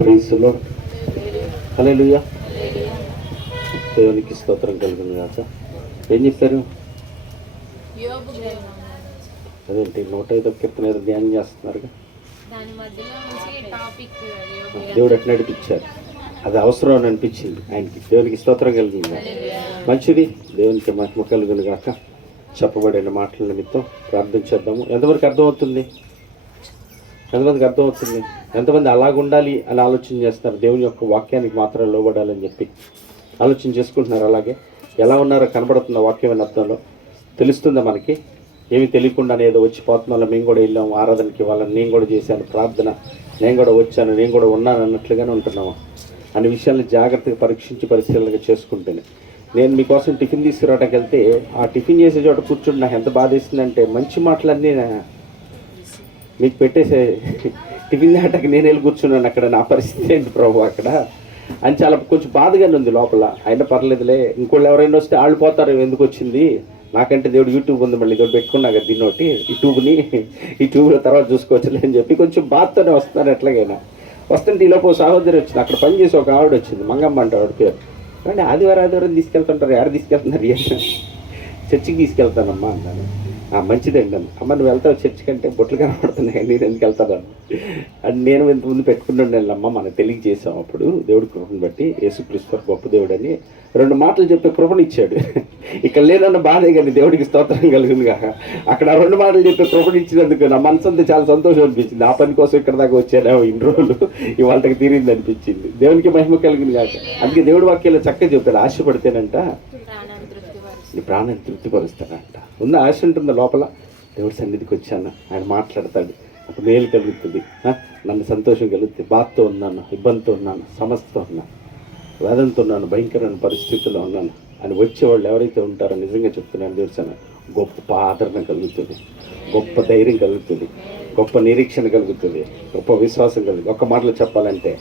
Praise the lord. హల్లెలూయా. దేవునికి స్తోత్రం కలుగును గాక. ఏం చెప్పారు? అదేంటి 105వ కీర్తన ఏదో ధ్యానం చేస్తున్నారుగా. దేవుడు అట్లా నడిపించారు, అది అవసరం అని అనిపించింది ఆయనకి. దేవునికి స్తోత్రం కలిగింది. మంచిది, దేవునికి మహిమ కలుగును గాక. చెప్పబడిన మాటల నిమిత్తం ప్రార్థన చేద్దాము. ఎంతవరకు అర్థమవుతుంది? ఎంతమందికి అర్థమవుతుంది? ఎంతమంది అలాగుండాలి అని ఆలోచన చేస్తున్నారు? దేవుని యొక్క వాక్యానికి మాత్రం లోబడాలని చెప్పి ఆలోచన చేసుకుంటున్నారు. అలాగే ఎలా ఉన్నారో కనబడుతున్న వాక్యం అర్థంలో తెలుస్తుందా మనకి? ఏమి తెలియకుండానే ఏదో వచ్చి పోతున్నాలో మేము కూడా వెళ్ళాము ఆరాధనకి, వాళ్ళని నేను కూడా చేశాను ప్రార్థన, నేను కూడా వచ్చాను, నేను కూడా ఉన్నాను అన్నట్లుగానే ఉంటున్నాము అనే విషయాన్ని జాగ్రత్తగా పరీక్షించి పరిశీలనగా చేసుకుంటేనే. నేను మీకోసం టిఫిన్ తీసుకురావడానికి వెళ్తే ఆ టిఫిన్ చేసే చోట కూర్చుంటే నాకు ఎంత బాధ వేసిందంటే, మంచి మాటలన్నీ మీకు పెట్టేసే టిఫిన్ దాటాక నేను వెళ్ళి కూర్చున్నాను అక్కడ, నా పరిస్థితి ఏంటి ప్రభు అక్కడ అని చాలా కొంచెం బాధగానే ఉంది లోపల. అయినా పర్లేదులే, ఇంకోళ్ళు ఎవరైనా వస్తే వాళ్ళు పోతారు, ఎందుకు వచ్చింది నాకంటే దేవుడు యూట్యూబ్ ఉంది, మళ్ళీ దేవుడు పెట్టుకున్నా కదా దీన్ని ఒకటి, ఈ ట్యూబ్లో తర్వాత చూసుకోవచ్చులే అని చెప్పి కొంచెం బాధతోనే వస్తున్నారు. ఎట్లాగైనా వస్తుంటే ఈలోపు సహోదరి వచ్చింది, అక్కడ పనిచేసి ఒక ఆవిడ వచ్చింది, మంగమ్మ అంటే ఆవిడ పేరు. అంటే ఆదివారం తీసుకెళ్తుంటారు, ఎవరు తీసుకెళ్తున్నారు? చర్చికి తీసుకెళ్తానమ్మా అన్నాను. మంచిదండి అన్న. అమ్మ నువ్వు వెళ్తావు చర్చి కంటే బొట్లు కనబడుతున్నాయి, నేను ఎందుకు వెళ్తాను అని నేను ఇంతకుముందు పెట్టుకుంటుండే అమ్మ, మనం తెలియజేసాం అప్పుడు దేవుడి కృపను బట్టి. యేసుక్రీస్తు గొప్ప దేవుడు అని 2 మాటలు చెప్పే కృపను ఇచ్చాడు. ఇక్కడ లేదన్న బాధే కానీ దేవుడికి స్తోత్రం కలుగును కాక. అక్కడ 2 మాటలు చెప్పే కృపను ఇచ్చినందుకు నా మనసు అంతా చాలా సంతోషం అనిపించింది. ఆ పని కోసం ఇక్కడ దాకా వచ్చానేమో ఇన్ని రోజులు, ఇవాళకి తీరింది అనిపించింది. దేవునికి మహిమ కలుగును కాక. అందుకే దేవుడి వాక్యాలు చక్కగా చెప్పాడు, ఆశపడితేనంట నీ ప్రాణాన్ని తృప్తిపరుస్తాడంట. ఉన్న ఆశ ఉంటుందా లోపల? దేవుడి సన్నిధికి వచ్చాను, ఆయన మాట్లాడతాడు, నాకు మేలు కలుగుతుంది, నన్ను సంతోషం కలుగుతుంది. బాధతో ఉన్నాను, ఇబ్బందితో ఉన్నాను, సమస్యతో ఉన్నాను, వేదంతో ఉన్నాను, భయంకరమైన పరిస్థితుల్లో ఉన్నాను అని వచ్చేవాళ్ళు ఎవరైతే ఉంటారో నిజంగా చెప్తున్నాను తెలుసాను, గొప్ప ఆదరణ కలుగుతుంది, గొప్ప ధైర్యం కలుగుతుంది, గొప్ప నిరీక్షణ కలుగుతుంది, గొప్ప విశ్వాసం కలుగుతుంది. ఒక్క మాటలో చెప్పాలంటే,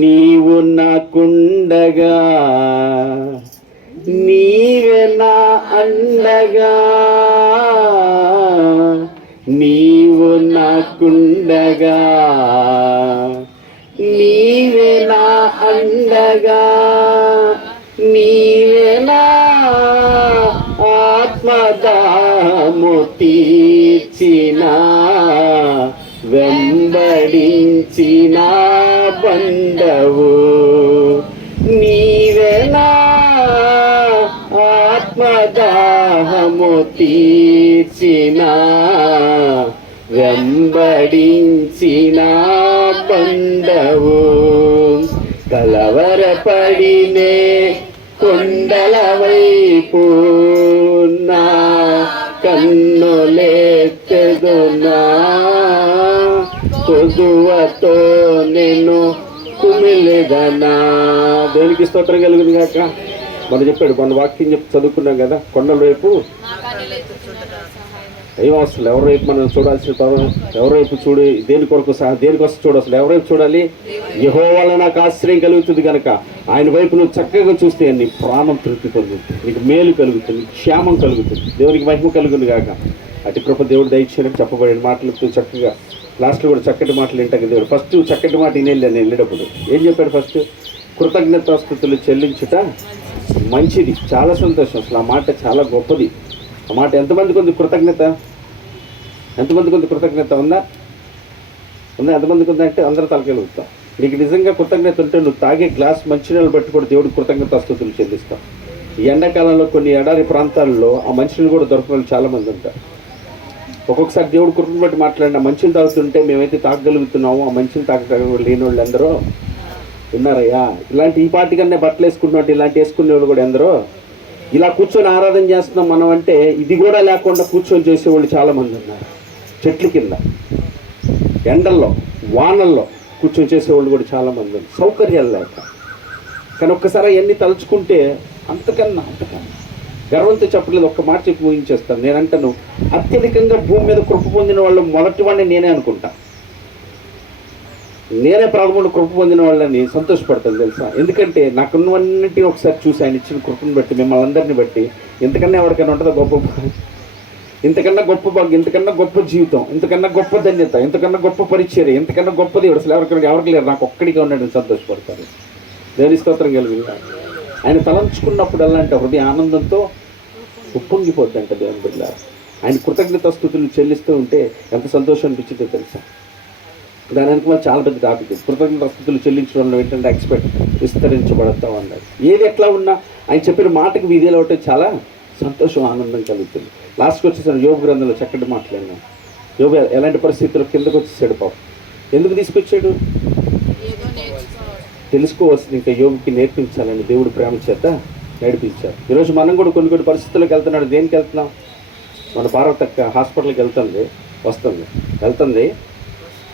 నీవు నాకుండగా నీవే నా అండగా, నీవు నాకుండగా నీవే నా అండగా, నీవే నా ఆత్మదాము తీర్చిన వెంబడించిన బండవు, నీవే నా ఆత్మదాహము తీర్చిన వెంబడించిన బండవు, కలవరపడినే కొండల వైపు నా కన్నులెత్తెదునా, కొదువతో నేను కుమిలెదనా. దేవునికి స్తోత్రం కలుగును గాక. మనం చెప్పాడు, మన వాక్యం చెప్పి చదువుకున్నాం కదా, కొండల వైపు ఏం అవసరం, ఎవరి వైపు మనం చూడాల్సిన ఎవరి వైపు చూడు, దేనికోసం చూడు, అసలు ఎవరి వైపు చూడాలి? యెహోవా వలన నాకు ఆశ్రయం కలుగుతుంది కనుక ఆయన వైపు నువ్వు చక్కగా చూస్తే నీ ప్రాణం తృప్తి కలుగుతుంది, నీకు మేలు కలుగుతుంది, క్షేమం కలుగుతుంది. దేవునికి మహిమ కలుగుతుంది కాక. అటు కృప దేవుడు దయచేయడం చెప్పబడిన మాటలతో చక్కగా లాస్ట్లో కూడా చక్కటి మాటలు వింటాక దేవుడు ఫస్ట్ చక్కటి మాట వినేళ్ళాను. నేను వెళ్ళేటప్పుడు ఏం చెప్పాడు? ఫస్ట్ కృతజ్ఞతాస్తుతులు చెల్లించుట మంచిది. చాలా సంతోషం. అసలు ఆ మాట చాలా గొప్పది. ఆ మాట ఎంతమందికి ఉంది కృతజ్ఞత? ఎంతమందికి ఉంది కృతజ్ఞత? ఉందా? ఎంతమందికి ఉందంటే అందరూ తలకెలుగుతాం. నీకు నిజంగా కృతజ్ఞత ఉంటే నువ్వు తాగే గ్లాస్ మంచినీళ్ళు బట్టి కూడా దేవుడికి కృతజ్ఞతాస్తుతులు చెల్లిస్తాం. ఈ ఎండాకాలంలో కొన్ని ఎడారి ప్రాంతాల్లో ఆ మంచినీళ్ళు కూడా దొరకని చాలామంది ఉంటారు. ఒక్కొక్కసారి దేవుడు కృపను బట్టి మాట్లాడిన మంచిని తాగుతుంటే మేమైతే తాగగలుగుతున్నాము, ఆ మంచిని లేని వాళ్ళు ఎందరో ఉన్నారయ్యా. ఇలాంటి ఈ పాటికన్నా బట్టలు వేసుకున్నట్టు ఇలాంటి వేసుకునే వాళ్ళు కూడా ఎందరో. ఇలా కూర్చొని ఆరాధన చేస్తున్నాం మనం అంటే ఇది కూడా లేకుండా కూర్చొని చేసేవాళ్ళు చాలామంది ఉన్నారు. చెట్ల కింద ఎండల్లో వానల్లో కూర్చొని చేసేవాళ్ళు కూడా చాలామంది ఉన్నారు, సౌకర్యాలు లేక. కానీ ఒక్కసారి అవన్నీ తలుచుకుంటే అంతకన్నా గర్వంతో చెప్పలేదు. ఒక్క మాట చెప్పి ముగించేస్తాను. నేనంటాను, అత్యధికంగా భూమి మీద కృప పొందిన వాళ్ళు మొదటి వాడిని నేనే అనుకుంటా. నేనే ప్రారంభంలో కృప పొందిన వాళ్ళని సంతోషపడతాను తెలుసా. ఎందుకంటే నాకున్నవన్నింటినీ ఒకసారి చూసి ఆయన ఇచ్చిన కృపను బట్టి మిమ్మల్ని అందరినీ బట్టి ఎంతకన్నా ఎవరికైనా ఉంటుందో గొప్ప. ఇంతకన్నా గొప్ప భాగ్యం, ఇంతకన్నా గొప్ప జీవితం, ఇంతకన్నా గొప్ప ధన్యత, ఇంతకన్నా గొప్ప పరిచర్య, ఇంతకన్నా గొప్ప దేవుడు అసలు ఎవరికి లేరు. నాకు ఒక్కడిగా ఉన్నాడని సంతోషపడతారు. దేవుని స్తోత్రం కలిగి ఆయన తలంచుకున్నప్పుడు అంటే హృదయ ఆనందంతో ఉప్పొంగిపోద్దంట దేవుని బిడ్డ. ఆయన కృతజ్ఞత స్తుతులు చెల్లిస్తూ ఉంటే ఎంత సంతోషం అనిపించిందో తెలుసా. దానికి వాళ్ళు చాలా పెద్ద టాపిక్. కృతజ్ఞత స్తుతులు చెల్లించడంలో ఏంటంటే ఎక్స్పెక్ట్ విస్తరించబడతాం అన్నాడు. ఏది ఎట్లా ఉన్నా ఆయన చెప్పిన మాటకి వీధిలో ఉంటే చాలా సంతోషం, ఆనందం కలుగుతుంది. లాస్ట్కి వచ్చేసాను యోగ గ్రంథంలో చక్కటి మాట్లాడినాను. యోగ ఎలాంటి పరిస్థితుల్లో కిందకు వచ్చేసాడు పాపం. ఎందుకు తీసుకొచ్చాడు? తెలుసుకోవాల్సింది ఇంకా యోగుకి నేర్పించాలని దేవుడు ప్రేమ చేత నడిపించారు. ఈరోజు మనం కూడా కొన్ని పరిస్థితుల్లోకి వెళ్తున్నాడు. దేనికి వెళ్తున్నాం? మన పార్వతక్క హాస్పిటల్కి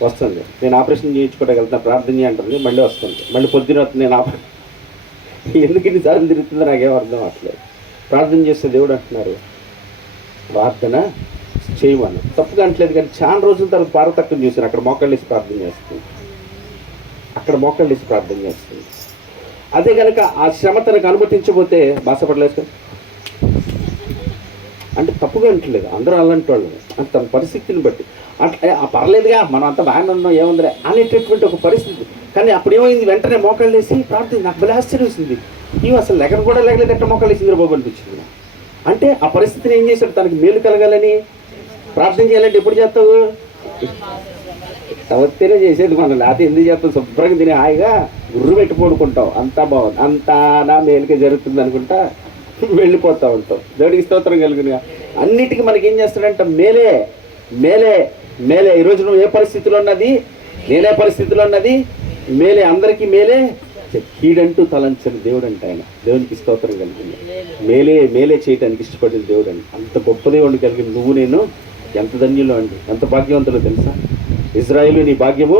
వస్తుంది. నేను ఆపరేషన్ చేయించుకోవడానికి వెళ్తాను, ప్రార్థన అంటుంది, మళ్ళీ వస్తుంది. మళ్ళీ పొద్దున వస్తుంది, నేను ఎందుకు ఇన్నిసార్లు తిరుగుతుందో నాకేం అర్థం అవ్వట్లేదు. ప్రార్థన చేస్తే దేవుడు అంటున్నారు ప్రార్థన చేయమని. తప్పుగా అంటలేదు, కానీ చాలా రోజుల తర్వాత పార్వతక్కను చూశాను. అక్కడ మోకాళ్ళేసి ప్రార్థన చేస్తుంది. అదే కనుక ఆ శ్రమ తనకు అనుమతించబోతే బాసపడలేదు అంటే తప్పుగా అంటలేదు. అందరూ అలాంటి వాళ్ళు అంటే తన పరిస్థితిని బట్టి అట్లా పర్లేదుగా మనం అంతా బాగానే ఉన్నాం ఏముందిలే అనేటటువంటి ఒక పరిస్థితి. కానీ అప్పుడు ఏమైంది? వెంటనే మోకాళ్ళు వేసి ప్రార్థన. నాకు బలి ఆశ్చర్యం వేసింది. ఇవి అసలు లెగన కూడా లేగలేదు, ఎట్ట మోకాళ్ళు వేసి నిద్రపోబు అనిపించింది. అంటే ఆ పరిస్థితిని ఏం చేశాడు? తనకి మేలు కలగాలని ప్రార్థన చేయాలంటే ఎప్పుడు చేస్తావు? తవత్తేనే చేసేది మనం. లేకపోతే ఎందుకు చేస్తాం? శుభ్రంగా తిని హాయిగా గుర్రు పెట్టి పడుకుంటాం. అంతా బాగుంది, అంతా నా మేలుకే జరుగుతుంది అనుకుంటా వెళ్ళిపోతూ ఉంటాం. దేవుడికి స్తోత్రం కలిగిన. అన్నిటికీ మనకి ఏం చేస్తాడంట? మేలే మేలే మేలే. ఈరోజు నువ్వు ఏ పరిస్థితిలో ఉన్నది, నేనే పరిస్థితిలో ఉన్నది, మేలే, అందరికీ మేలే. కీడంటూ తలంచని దేవుడు అంటే ఆయన. దేవునికి స్తోత్రం కలిగింది. మేలే చేయటానికి ఇష్టపడిన దేవుడు అండి. అంత గొప్ప దేవుడిని కలిగిన నువ్వు నేను ఎంత ధన్యులు అండి, ఎంత భాగ్యవంతులో తెలుసా. ఇజ్రాయేలు నీ భాగ్యము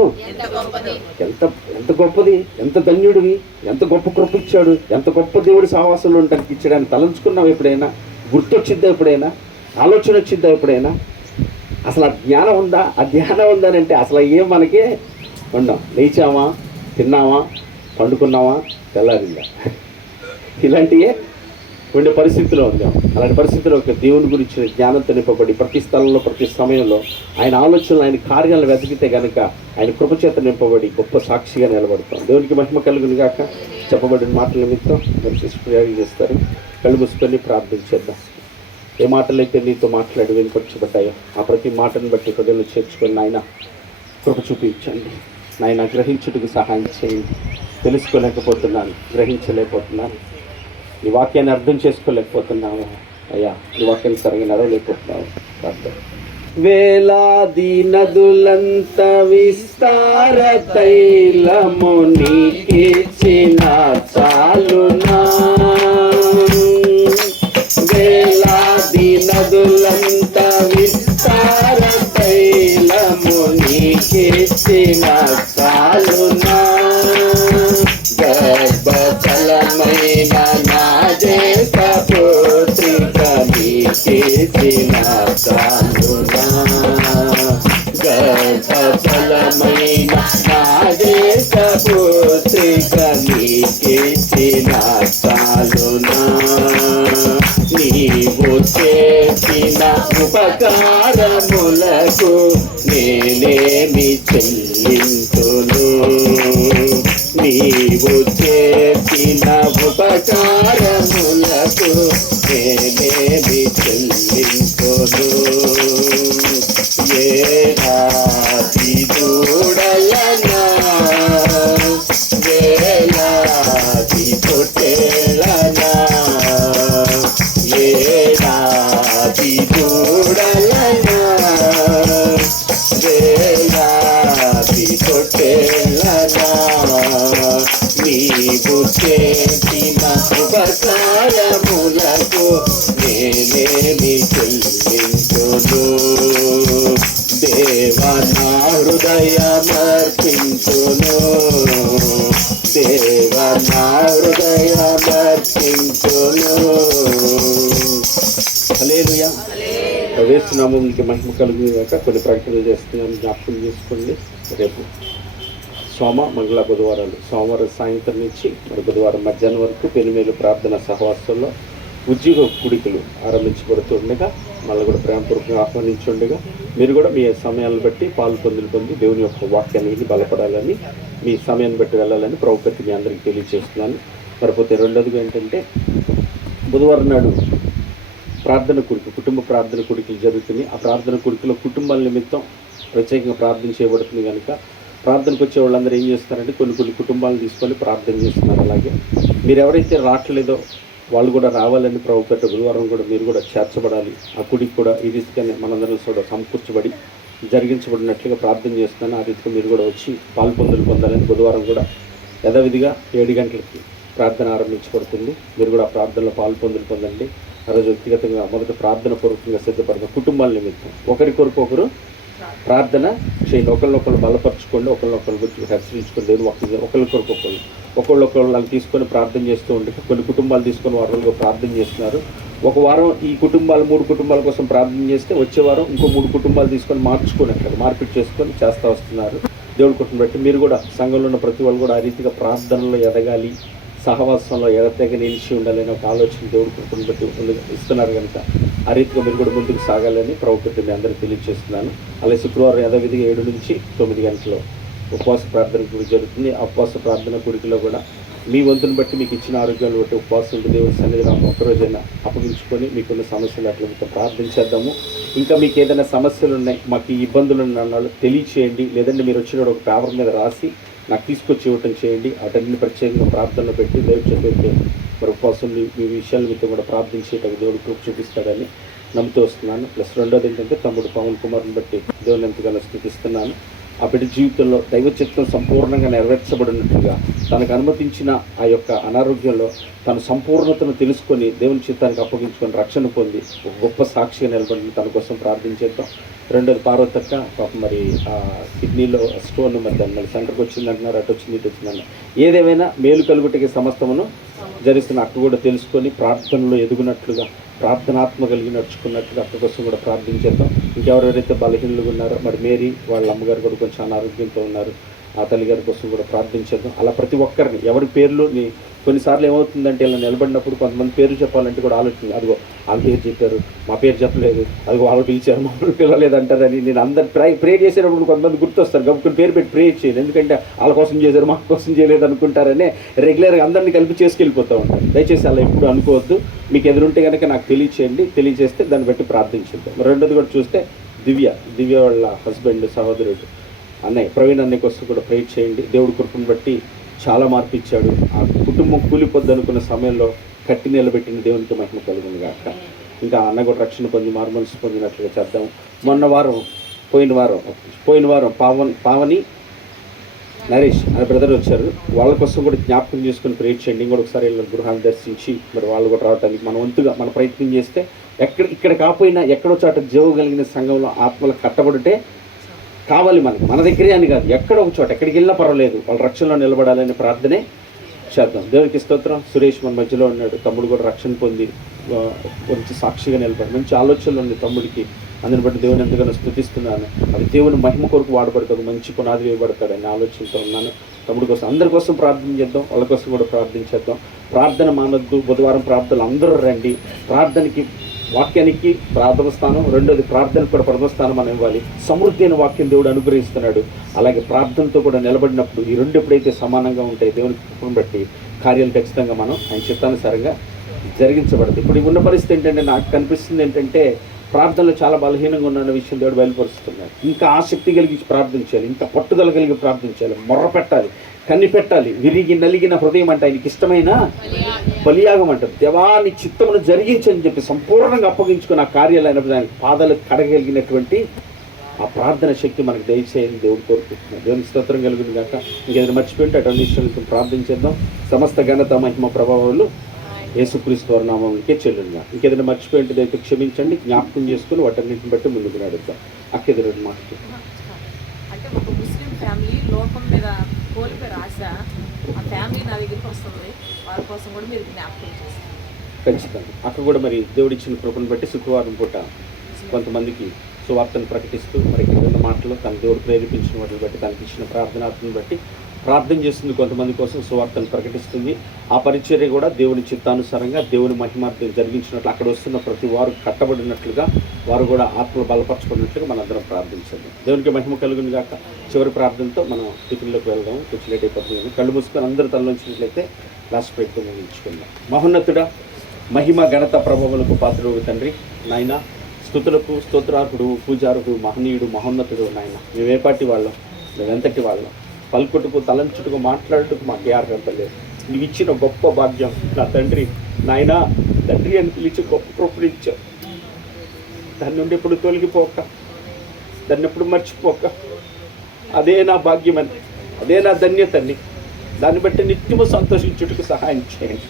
ఎంత గొప్పది, ఎంత ధన్యుడివి, ఎంత గొప్ప కృప ఇచ్చాడు, ఎంత గొప్ప దేవుడి సావాసంలో ఉండడానికి ఇచ్చాడని తలంచుకున్నావు ఎప్పుడైనా? గుర్తొచ్చిద్దా ఎప్పుడైనా? ఆలోచన వచ్చిద్దా ఎప్పుడైనా? అసలు ఆ జ్ఞానం ఉందా, ఆ ధ్యానం ఉందా అంటే అసలు ఏం మనకి ఉన్నాం. లేచామా, తిన్నామా, పండుకున్నామా, తెల్లారిందా, ఇలాంటివే ఉండే పరిస్థితిలో ఉందాం. అలాంటి పరిస్థితిలో ఒక దేవుని గురించిన జ్ఞానంతో నింపబడి ప్రతి స్థలంలో ప్రతి సమయంలో ఆయన ఆలోచనలు, ఆయన కార్యాలను వెతికితే కనుక ఆయన కృపచేత నింపబడి గొప్ప సాక్షిగా నిలబడతాం. దేవునికి మహిమ కలుగును గాక. చెప్పబడిన మాటల నిమిత్తం మీరు శిష్ప్రయోగం చేస్తారు. కళ్ళు మూసుకొని ప్రార్థన చేద్దాం. ఏ మాటలైతే నీతో మాట్లాడి వెనుపరచబడ్డాయో ఆ ప్రతి మాటను బట్టి హృదయంలో చేర్చుకొని నాయన కృప చూపించండి. నాయన గ్రహించుటకు సహాయం చేయండి. తెలుసుకోలేకపోతున్నాను, గ్రహించలేకపోతున్నాను, నీ వాక్యాన్ని అర్థం చేసుకోలేకపోతున్నాము అయ్యా. నీ వాక్యాన్ని సరిగా నడవలేకపోతున్నాము. వేలాది నదులంత విస్తార తైలము నీకిచ్చిన చాలునా, వేలాది నదులంత విస్తార తైలము నీకిచ్చిన చాలునా, గర్భఫలమైన నా జ్యేష్ఠ పుత్రిక నీకిచ్చిన చాలునా, గర్భఫలమైన నా జ్యేష్ఠ పుత్రిక నీకిచ్చిన చాలునా, నీవు చేసిన ఉపకారములకు నేనేమి చెల్లింతును, నీవు చేసిన ఉపకారములకు నేనేమి చెల్లింతును, ఏనాటి దూడలనా వేలాది పొట్టేళ్ళనా, ఏనాటి దూడలనా వేలాది పొట్టేళ్ళనా, నీవు చేసిన ఉపకారములకు నేనేమి చెల్లించును, దేవా నా హృదయమర్పించును, దేవా నా హృదయమర్పించును. హల్లెలూయా. వేస్తున్నాముకి మహిమ కలుగుగాక. కొన్ని ప్రకటనలు చేస్తున్నాను, జ్ఞాపకం చేసుకోండి. రేపు సోమ మంగళ బుధవారాలు, సోమవారం సాయంత్రం నుంచి మరి బుధవారం మధ్యాహ్నం వరకు పెనుమేలు ప్రార్థన సహవాసంలో ఉద్యోగ కూడికలు ఆరంభించబడుతుండగా మళ్ళీ కూడా ప్రేమపూర్వకంగా ఆహ్వానించుండగా మీరు కూడా మీ సమయాలను బట్టి పాలు పొంది దేవుని యొక్క వాక్యాన్ని బలపడాలని, మీ సమయాన్ని బట్టి వెళ్ళాలని ప్రభుత్వం మీ అందరికీ తెలియజేస్తున్నాను. మరిపోతే రెండోదిగా ఏంటంటే, బుధవారం నాడు ప్రార్థన కొడుకు, కుటుంబ ప్రార్థన కొడుకులు జరుగుతున్నాయి. ఆ ప్రార్థన కొడుకులో కుటుంబాల నిమిత్తం ప్రత్యేకంగా ప్రార్థన చేయబడుతుంది కనుక ప్రార్థనకు వచ్చే వాళ్ళందరూ ఏం చేస్తారంటే కొన్ని కుటుంబాలను తీసుకొని ప్రార్థన చేస్తున్నారు. అలాగే మీరు ఎవరైతే రావట్లేదో వాళ్ళు కూడా రావాలని ప్రభుత్వ బుధవారం కూడా మీరు కూడా చేర్చబడాలి. ఆ కుడికి కూడా ఈ రీతిగానే మనందరం కూడా సమకూర్చబడి జరిగించబడినట్లుగా ప్రార్థన చేస్తున్నాను. ఆ రీతిగా మీరు కూడా వచ్చి పొందాలని బుధవారం కూడా యథావిధిగా 7 గంటలకి ప్రార్థన ఆరంభించబడుతుంది. మీరు కూడా ఆ ప్రార్థనలో పొందండి. ఆ రోజు వ్యక్తిగతంగా మొదట ప్రార్థన పూర్వకంగా సిద్ధపడిన కుటుంబాల నిమిత్తం ఒకరికొరకు ఒకరు ప్రార్థన చేయండి. ఒకళ్ళొకళ్ళు బలపరచుకోండి, ఒకళ్ళొకళ్ళు గురించి హెచ్చరించుకోండి. దేవుడు ఒకళ్ళొకళ్ళు తీసుకొని ప్రార్థన చేస్తూ ఉంటే కొన్ని కుటుంబాలు తీసుకొని వారంలో ప్రార్థన చేస్తున్నారు. ఒక వారం ఈ కుటుంబాలు 3 కుటుంబాల కోసం ప్రార్థన చేస్తే వచ్చే వారం ఇంకో 3 కుటుంబాలు తీసుకొని మార్చుకున్నట్లుగా మార్పిట్ చేసుకొని చేస్తూ వస్తున్నారు. దేవుడి కుటుంబం బట్టి మీరు కూడా సంఘంలో ఉన్న ప్రతి వాళ్ళు కూడా ఆ రీతిగా ప్రార్థనలో ఎదగాలి, సహవాసంలో ఎడతెగ నిలిచి ఉండాలని ఒక ఆలోచన దేవుడి కుటుంబం బట్టి ఇస్తున్నారు కనుక ఆ రీతిగా మీరు కూడా ముందుకు సాగాలని ప్రభుత్వం మీ అందరికీ తెలియజేస్తున్నాను. అలాగే శుక్రవారం యథావిధిగా 7 నుంచి 9 గంటలు ఉపవాస ప్రార్థన గుడి జరుగుతుంది. ఆ ఉపవాస ప్రార్థన గుడిలో కూడా మీ వంతుని బట్టి మీకు ఇచ్చిన ఆరోగ్యాలు బట్టి ఉపవాసం ఉంటే దేవుడి సన్నిధిలో ఒక్కరోజైనా అప్పగించుకొని మీకున్న సమస్యలు అట్లా ప్రార్థించేద్దాము. ఇంకా మీకు ఏదైనా సమస్యలు ఉన్నాయి, మాకు ఈ ఇబ్బందులు ఉన్నాళ్ళు తెలియచేయండి. లేదంటే మీరు వచ్చిన ఒక పేపర్ మీద రాసి నాకు తీసుకొచ్చి ఇవ్వటం చేయండి. అటన్ని ప్రత్యేకంగా ప్రార్థనలో పెట్టి దేవుడు చెప్పే మరి ఉపవాసం మీ విషయాల మీద కూడా ప్రార్థించేటప్పుడు దేవుడు కృప చూపిస్తాడని నమ్ముతూ వస్తున్నాను. ప్లస్ రెండోది ఏంటంటే తమ్ముడు పవన్ కుమార్ని బట్టి దేవుని ఎంతగానో స్థుతిస్తున్నాను. ఆ బిడ్డ జీవితంలో దైవ చిత్తం సంపూర్ణంగా నెరవేర్చబడినట్లుగా తనకు అనుమతించిన ఆ యొక్క అనారోగ్యంలో తన సంపూర్ణతను తెలుసుకొని దేవుని చిత్తానికి అప్పగించుకొని రక్షణ పొంది ఒక గొప్ప సాక్షిగా నిలబడి తన కోసం ప్రార్థించేద్దాం. రెండోది పార్వతక్క పాప మరి ఆ కిడ్నీలో స్టోన్ మరి దాన్ని మళ్ళీ సెంటర్కి వచ్చిందంటున్నారు, అటు వచ్చింది ఇటు వచ్చిందన్నారు. ఏదేమైనా మేలు కలుగుటకి సమస్తమును జరుగుతున్న అక్క కూడా తెలుసుకొని ప్రార్థనలో ఎదుగునట్లుగా ప్రార్థనాత్మ కలిగి నడుచుకున్నట్టుగా అక్క కోసం కూడా ప్రార్థించేద్దాం. ఇంకెవరెవరైతే బలహీనులుగా ఉన్నారో మరి మేరీ వాళ్ళ అమ్మగారు కూడా కొంచెం అనారోగ్యంతో ఉన్నారు, ఆ తల్లిగారి కోసం కూడా ప్రార్థించేద్దాం. అలా ప్రతి ఒక్కరిని ఎవరి పేర్లు కొన్నిసార్లు ఏమవుతుందంటే ఇలా నిలబడినప్పుడు కొంతమంది పేరు చెప్పాలంటే కూడా ఆలోచన, అదిగో వాళ్ళ పేరు చెప్పారు మా పేరు చెప్పలేదు, అదిగో వాళ్ళు పిలిచారు మమ్మల్ని పిలవలేదు అంటారని నేను అందరు ప్రే చేసేటప్పుడు కొంతమంది గుర్తొస్తారు. గబుకుని పేరు పెట్టి ప్రే చేయాలి, ఎందుకంటే వాళ్ళ కోసం చేశారు మా కోసం చేయలేదు అనుకుంటారనే రెగ్యులర్గా అందరినీ కలిపి చేసుకెళ్ళిపోతూ ఉంటారు. దయచేసి అలా ఎప్పుడు అనుకోవద్దు. మీకు ఎదురుంటే కనుక నాకు తెలియచేస్తే దాన్ని బట్టి ప్రార్థించుద్దాం. రెండోది కూడా చూస్తే దివ్య వాళ్ళ హస్బెండ్ సహోదరుడు అన్నయ్య ప్రవీణ్ అన్నయ్య కోసం కూడా ప్రే చేయండి. దేవుడి కృపను బట్టి చాలా మార్పు ఇచ్చాడు. ఆ కుటుంబం కూలిపోద్దు అనుకున్న సమయంలో కట్టి నిలబెట్టిన దేవునికి మహిమ కలుగును గాక. ఇంకా అన్న కూడా రక్షణ పొంది మారుమనసు పొందినట్లుగా చేద్దాం. పోయిన వారం పావని నరేష్ అనే బ్రదర్ వచ్చారు. వాళ్ళ కోసం కూడా జ్ఞాపకం చేసుకుని ప్రే చేయండి. ఇంకొక ఒకసారి గృహాన్ని దర్శించి మరి వాళ్ళు కూడా రావడానికి మన వంతుగా మన ప్రయత్నం చేస్తే ఇక్కడ కాకపోయినా ఎక్కడో చాట జీవగలిగిన సంఘంలో ఆత్మలు కట్టబడితే కావాలి మన దగ్గరే అని కాదు, ఎక్కడో ఒక చోట ఎక్కడికి వెళ్ళినా పర్వాలేదు వాళ్ళ రక్షణలో నిలబడాలని ప్రార్థనే చేద్దాం. దేవునికి స్తోత్రం. సురేష్ మన మధ్యలో ఉన్నాడు, తమ్ముడు కూడా రక్షణ పొంది మంచి సాక్షిగా నిలబడి మంచి ఆలోచనలు ఉంది తమ్ముడికి. అందుని బట్టి దేవుని ఎంతగానో స్తుతిస్తున్నాను. అది దేవుని మహిమ కొరకు వాడబడతాడు, మంచి పునాది వేయబడతాడని ఆలోచనతో ఉన్నాను. తమ్ముడి కోసం అందరి కోసం ప్రార్థన చేద్దాం, వాళ్ళ కోసం కూడా ప్రార్థించేద్దాం. ప్రార్థన మానొద్దు. బుధవారం ప్రార్థనలు అందరూ రండి. ప్రార్థనకి వాక్యానికి ప్రథమ స్థానం, రెండోది ప్రార్థనకు కూడా ప్రథమ స్థానం మనం ఇవ్వాలి. సమృద్ధి అయిన వాక్యం దేవుడు అనుగ్రహిస్తున్నాడు. అలాగే ప్రార్థనతో కూడా నిలబడినప్పుడు ఈ రెండు ఎప్పుడైతే సమానంగా ఉంటాయి దేవుని కృపను బట్టి కార్యాలు ఖచ్చితంగా మనం ఆయన చిత్తానుసారంగా జరిగించబడదు. ఇప్పుడు ఉన్న పరిస్థితి ఏంటంటే నాకు కనిపిస్తుంది ఏంటంటే ప్రార్థనలో చాలా బలహీనంగా ఉన్న విషయం దేవుడు బయలుపరుస్తున్నాడు. ఇంకా ఆసక్తి కలిగి ప్రార్థించాలి, ఇంకా పట్టుదల కలిగి ప్రార్థించాలి, మొర్ర పెట్టాలి, కన్ని పెట్టాలి. విరిగి నలిగిన హృదయం అంటే ఆయనకి ఇష్టమైన బలియాగం అంటారు. దేవాన్ని చిత్తమును జరిగించని చెప్పి సంపూర్ణంగా అప్పగించుకుని ఆ కార్యాలైన దానికి పాదాలు కడగలిగినటువంటి ఆ ప్రార్థన శక్తి మనకు దయచేయని దేవుడు కోరుకుంటున్నాడు. దేవునికి స్తోత్రం కలుగుతుంది కాక. ఇంకేదైనా మర్చిపోయింటే అటు విషయాలతో ప్రార్థించేద్దాం. సమస్త ఘనత మహిమ ప్రభావాలు యేసుక్రీస్తు వారి నామముకే చెల్లుగా. ఇంకేదైనా మర్చిపోయింటే దయతో క్షమించండి, జ్ఞాపకం చేసుకుని వాటన్నింటిని బట్టి ముందుకు నడుద్దాం. అక్కేదో మాట అంటే ఒక ముస్లిం ఫ్యామిలీ లోకం మీద కోల్పోయి ఆశ ఆ ఫ్యామిలీ నా దగ్గరికి వస్తుంది, వారి కోసం కూడా మీరు జ్ఞాపకం చేస్తారు. ఖచ్చితంగా అక్కడ కూడా మరి దేవుడిచ్చిన కృపను బట్టి శుక్రవారం పూట కొంతమందికి సువార్తను ప్రకటిస్తూ మరి కింద మాటలు తన దేవుడు ప్రేరేపించిన వాటిని బట్టి తనకి ఇచ్చిన ప్రార్థనాత్మను బట్టి ప్రార్థన చేస్తుంది, కొంతమంది కోసం సువార్తను ప్రకటిస్తుంది. ఆ పరిచర్య కూడా దేవుని చిత్తానుసారంగా దేవుని మహిమార్థం జరిగించినట్లు అక్కడ వస్తున్న ప్రతి వారు కట్టబడినట్లుగా, వారు కూడా ఆత్మలు బలపరచుకున్నట్లుగా మనందరం ప్రార్థించండి. దేవునికి మహిమ కలుగును గాక. చివరి ప్రార్థనతో మనం టిఫిన్లోకి వెళ్దాం. కొంచెం లేట్ అయిపోతుంది. కళ్ళు మూసుకొని అందరూ తలలోంచినట్లయితే లాస్ట్ పెట్టుకుని ముగించుకుందాం. మహోన్నతుడా, మహిమ ఘనత ప్రభావములకు పాత్రుడు తండ్రి, నాయన స్తుతులకు స్తోత్రార్హుడు, పూజారుడు, మహనీయుడు, మహోన్నతుడు నాయన. మేమే పాటి వాళ్ళం, మేమెంతటి వాళ్ళం, పలుకుటకు తలంచుటకు మాట్లాడుటకు మాకు ఏ అర్హత లేదు. నీవు ఇచ్చిన గొప్ప భాగ్యం నా తండ్రి, నాయన తండ్రి అని పిలిచి గొప్ప కృపను ఇచ్చావు. దాని నుండి ఎప్పుడు తొలగిపోక, దాన్ని ఎప్పుడు మర్చిపోక, అదే నా భాగ్యమని, అదే నా ధన్యతని, దాన్ని బట్టి నిత్యము సంతోషించుటకు సహాయం చేయండి.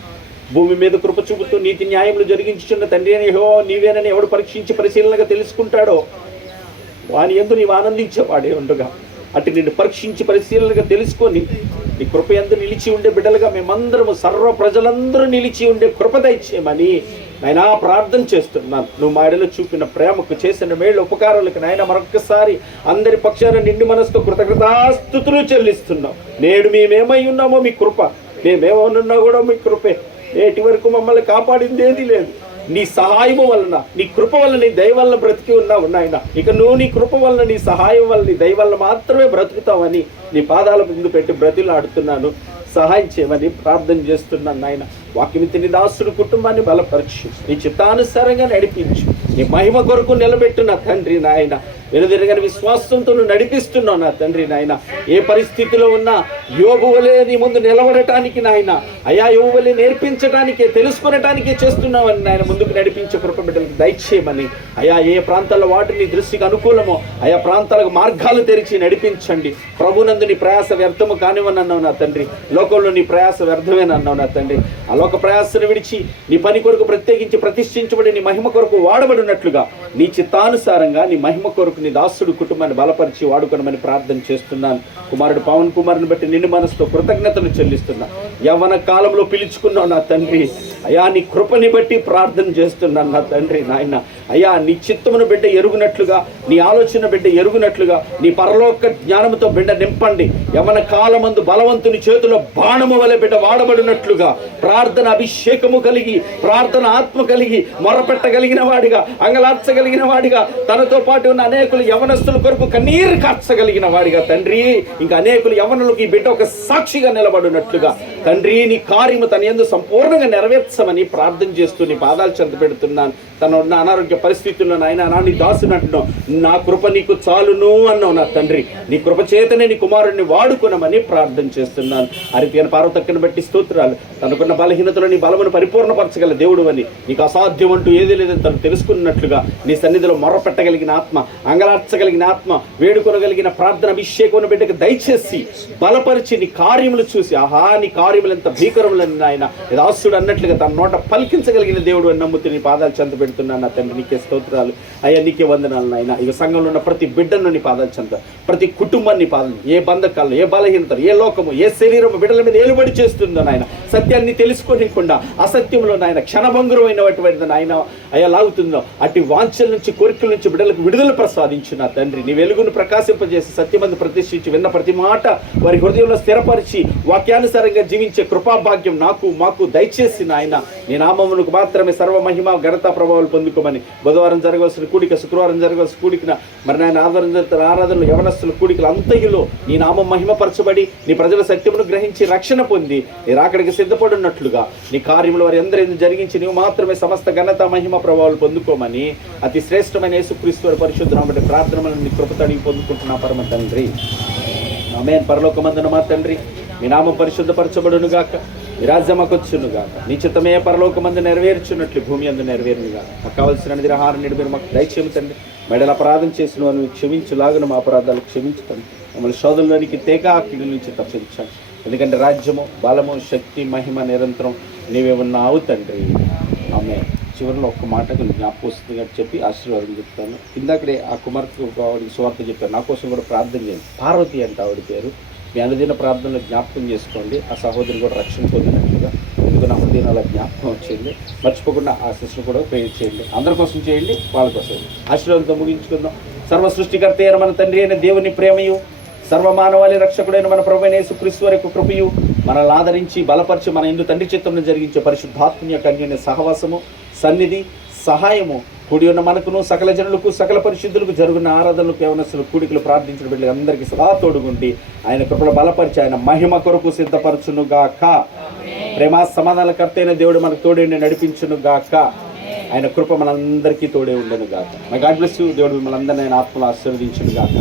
భూమి మీద కృప చూపుతూ నీతి న్యాయములు జరిగించుచున్న తండ్రి అని యెహోవా నీవేనని ఎవడు పరీక్షించి పరిశీలనగా తెలుసుకుంటాడో వాని యందు నీవు ఆనందించేవాడే ఉండగా, అటు నిన్ను పరీక్షించి పరిశీలనగా తెలుసుకొని నీ కృప యందు నిలిచి ఉండే బిడ్డలుగా మేమందరము, సర్వ ప్రజలందరూ నిలిచి ఉండే కృప దయచేయమని నాయనా ప్రార్థన చేస్తున్నాను. నువ్వు మా ఎడలో చూపిన ప్రేమకు, చేసిన మేళ్ళు ఉపకారాలకు నాయన మరొక్కసారి అందరి పక్షాన నిండి మనసుతో కృతజ్ఞతాస్తుతులు చెల్లిస్తున్నాం. నేడు మేమేమై ఉన్నామో మీ కృప, మేమేమన్నా కూడా మీ కృపే. నేటి వరకు మమ్మల్ని కాపాడింది ఏది లేదు. నీ సహాయము వలన, నీ కృప వల్ల, నీ దయ వల్ల బ్రతికి ఉన్నావు నాయన. ఇక నువ్వు నీ కృప వల్ల, నీ సహాయం వల్ల, నీ దయ వల్ల మాత్రమే బ్రతుకుతావని నీ పాదాల ముందు పెట్టి బ్రతిలాడుతున్నాను. సహాయం చేయమని ప్రార్థన చేస్తున్నాను నాయన. వాక్యమితి నీ దాసుడు కుటుంబాన్ని బలపరచు, నీ చిత్తానుసారంగా నడిపించు, నీ మహిమ కొరకు నిలబెట్టు నా తండ్రి నాయన. వెనుదిరగని విశ్వాసంతో నువ్వు నడిపిస్తున్నావు నా తండ్రి నాయన. ఏ పరిస్థితిలో ఉన్నా యోబు వలె నీ ముందు నిలబడటానికి నాయన, అయా యోబు వలె నేర్పించడానికే, తెలుసుకునటానికే చేస్తున్నావని నాయన ముందుకు నడిపించే కృప బిడ్డలకు దయచేయమని, అయా ఏ ప్రాంతాల్లో వాటి నీ దృష్టికి అనుకూలమో ఆయా ప్రాంతాలకు మార్గాలు తెరిచి నడిపించండి. ప్రభునందు నీ ప్రయాస వ్యర్థము కానివని అన్నావు నా తండ్రి. లోకంలో నీ ప్రయాస వ్యర్థమేనన్నావు నా తండ్రి. ఆ లోక ప్రయాసను విడిచి నీ పని కొరకు ప్రత్యేకించి ప్రతిష్ఠించబడి నీ మహిమ కొరకు వాడబడినట్లుగా నీ చిత్తానుసారంగా నీ మహిమ కొరకు నీ దాసుడు కుటుంబాన్ని బలపరిచి వాడుకోనమని ప్రార్థన చేస్తున్నాను. కుమారుడు పవన్ కుమార్ని బట్టి నిన్ను మనసుతో కృతజ్ఞతలు చెల్లిస్తున్నా. యవ్వన కాలంలో పిలుచుకున్నావు నా తండ్రి. అయా నీ కృపని బట్టి ప్రార్థన చేస్తున్నాను నా తండ్రి నాయన. అయ్యా నీ చిత్తమును బిడ్డ ఎరుగునట్లుగా, నీ ఆలోచన బిడ్డ ఎరుగునట్లుగా, నీ పరలోక జ్ఞానంతో బిడ్డ నింపండి. యవ్వన కాలమందు బలవంతుని చేతిలో బాణము వలె బిడ్డ వాడబడినట్లుగా ప్రార్థన అభిషేకము కలిగి, ప్రార్థన ఆత్మ కలిగి, మొరపెట్టగలిగిన వాడిగా, అంగలార్చగలిగిన వాడిగా, తనతో పాటు ఉన్న అనేకులు యవనస్తుల కొరకు కన్నీరు కార్చగలిగిన వాడిగా తండ్రి, ఇంకా అనేకులు యవనులకు ఈ బిడ్డ ఒక సాక్షిగా నిలబడినట్లుగా తండ్రి నీ కార్యము తన యందు సంపూర్ణంగా నెరవేర్చమని ప్రార్థన చేస్తూ నీ పాదాలు చెంత పెడుతున్నాను. తన ఉన్న అనారోగ్య పరిస్థితుల్లో నాయన నీ దాసుని అంటున్నావు, నా కృప నీకు చాలును అన్నావు నా తండ్రి. నీ కృప చేతనే నీ కుమారుడిని వాడుకునమని ప్రార్థన చేస్తున్నాను. అరిపిన పార్వతక్కను బట్టి స్తోత్రాలు. తనకున్న బలహీనతలో నీ బలమును పరిపూర్ణపరచగల దేవుడు అని, నీకు అసాధ్యం అంటూ ఏది లేదని తను తెలుసుకున్నట్లుగా నీ సన్నిధిలో మొర్రపెట్టగలిగిన ఆత్మ, అంగలార్చగలిగిన ఆత్మ, వేడుకొనగలిగిన ప్రార్థన అభిషేకం బిడ్డకు దయచేసి బలపరిచి నీ కార్యములు చూసి, ఆహా నీ కార్యములు ఎంత భీకరములని నాయన దాసుడు అన్నట్లుగా తన నోట పలికించగలిగిన దేవుడు అని నమ్ముతూ నీ పాదాలు చెంత పెడుతున్నాను నా తండ్రి. నీకే స్తోత్రాలు అయ్యా, నీకే వందనాలు నాయన. ఇక సంఘంలో ఉన్న ప్రతి బిడ్డను నీ పాదాలు చెంత, ప్రతి కుటుంబాన్ని పాదాలు, ఏ బంధకాలు, ఏ బలహీనతలు, ఏ లోకము, ఏ శరీరము బిడ్డల మీద ఏలుబడి చేస్తుందో నాయన, సత్యాన్ని తెలుసుకోనికుండా అసత్యంలో నాయన క్షణభంగురమైనటువంటి నాయన అయ్యా లాగుతుందో అటు వాంఛల నుంచి, కోరికల నుంచి బిడ్డలకు విడుదల ప్రసాదించు నా తండ్రి. నీ వెలుగును ప్రకాశింపజేసి సత్యమందు ప్రతిష్ఠించి విన్న ప్రతి మాట వారి హృదయంలో స్థిరపరిచి వాక్యానుసారంగా జీవించే కృపాభాగ్యం నాకు మాకు దయచేసి నాయన. నీ నామమునకు మాత్రమే సర్వ మహిమ ఘనత ప్రభావాలు పొందుకోమని. బుధవారం జరగవలసిన కూడిక, శుక్రవారం జరగవలసిన కూడికన మరి నాయన ఆరాధనలు యవనస్తుల కూడికలు అంతయులో నీ నామం మహిమపరచబడి నీ ప్రజల సత్యమును గ్రహించి రక్షణ పొంది నీ రాకడికి సిద్ధపడినట్లుగా నీ కార్యములు వారి అందరూ జరిగించి నీవు మాత్రమే సమస్త ఘనత మహిమ ప్రభావాలు పొందుకోమని అతి శ్రేష్టమైన యేసుక్రీస్తు వారి పరిశుద్ధ నామమున ప్రార్థనలను నీ కృపతో అడిగి పొందుకుంటున్నా పరమ తండ్రి. ఆమేన్. పరలోకమందున మా తండ్రి, మీ నామం పరిశుద్ధపరచబడును గాక, మీ రాజ్యం మాకొచ్చును గాక, నీ చిత్తమే పరలోకమందు నెరవేర్చున్నట్లు భూమి అందు నెరవేరును గాక. మాకు కావలసిన ఆహారం నేడు మీరు మాకు దయచేయము తండ్రి. మెడల అపరాధం చేసిన వారిని క్షమించులాగున మా అపరాధాలు క్షమించుతాను. మమ్మల్ని శోధనలోనికి కీడు నుంచి తప్పించాను. ఎందుకంటే రాజ్యము, బలము, శక్తి, మహిమ నిరంతరం నీవే ఉన్నావు తండ్రి. ఆమేన్. చివరిలో ఒక్క మాటకు జ్ఞాపకం వస్తుంది కాబట్టి చెప్పి ఆశీర్వాదం చెప్తాను. ఇందాకడే ఆ కుమార్తె ఆవిడికి సువార్త చెప్పాను. నా కోసం కూడా ప్రార్థన చేయండి. పార్వతి అంటే ఆవిడ పేరు. మీ అనుదిన ప్రార్థనలో జ్ఞాపకం చేసుకోండి. ఆ సహోదరి కూడా రక్షణ పొందినట్లుగా. ఎందుకు నా హృదయం అలా జ్ఞాపకం వచ్చింది. మర్చిపోకుండా ఆ సిస్టర్ కూడా ప్రేయర్ చేయండి. అందరి కోసం చేయండి, వాళ్ళ కోసం. ఆశీర్వాదంతో ముగించుకుందాం. సర్వ సృష్టికర్త అయిన మన తండ్రి అయిన దేవుని ప్రేమయు, సర్వమానవాళి రక్షకుడైన మన ప్రభువైన యేసుక్రీస్తు వారి యొక్క కృపయు మనల్ని ఆదరించి బలపరిచి మన యందు తండ్రి చిత్తమును జరిగించే పరిశుద్ధాత్మ యొక్క అన్యోన్య సహవాసము, సన్నిధి, సహాయము కూడి ఉన్న మనకును సకల జనులకు సకల పరిశుద్ధులకు జరుగున్న ఆరాధనలకు యవనస్తులు కూడికలు ప్రార్థించిన బిడ్డలు అందరికీ సదా తోడుగుండి ఆయన కృపలో బలపరిచి ఆయన మహిమ కొరకు సిద్ధపరచునుగాక. ప్రేమ సమాధానకర్త అయిన దేవుడు మనకు తోడేండి నడిపించునుగాక. ఆయన కృప మనందరికీ తోడే ఉండను గాక. My God bless you. దేవుడు మిమ్మల్ని అందరినీ ఆయన ఆత్మలో ఆశీర్వదించునుగాక.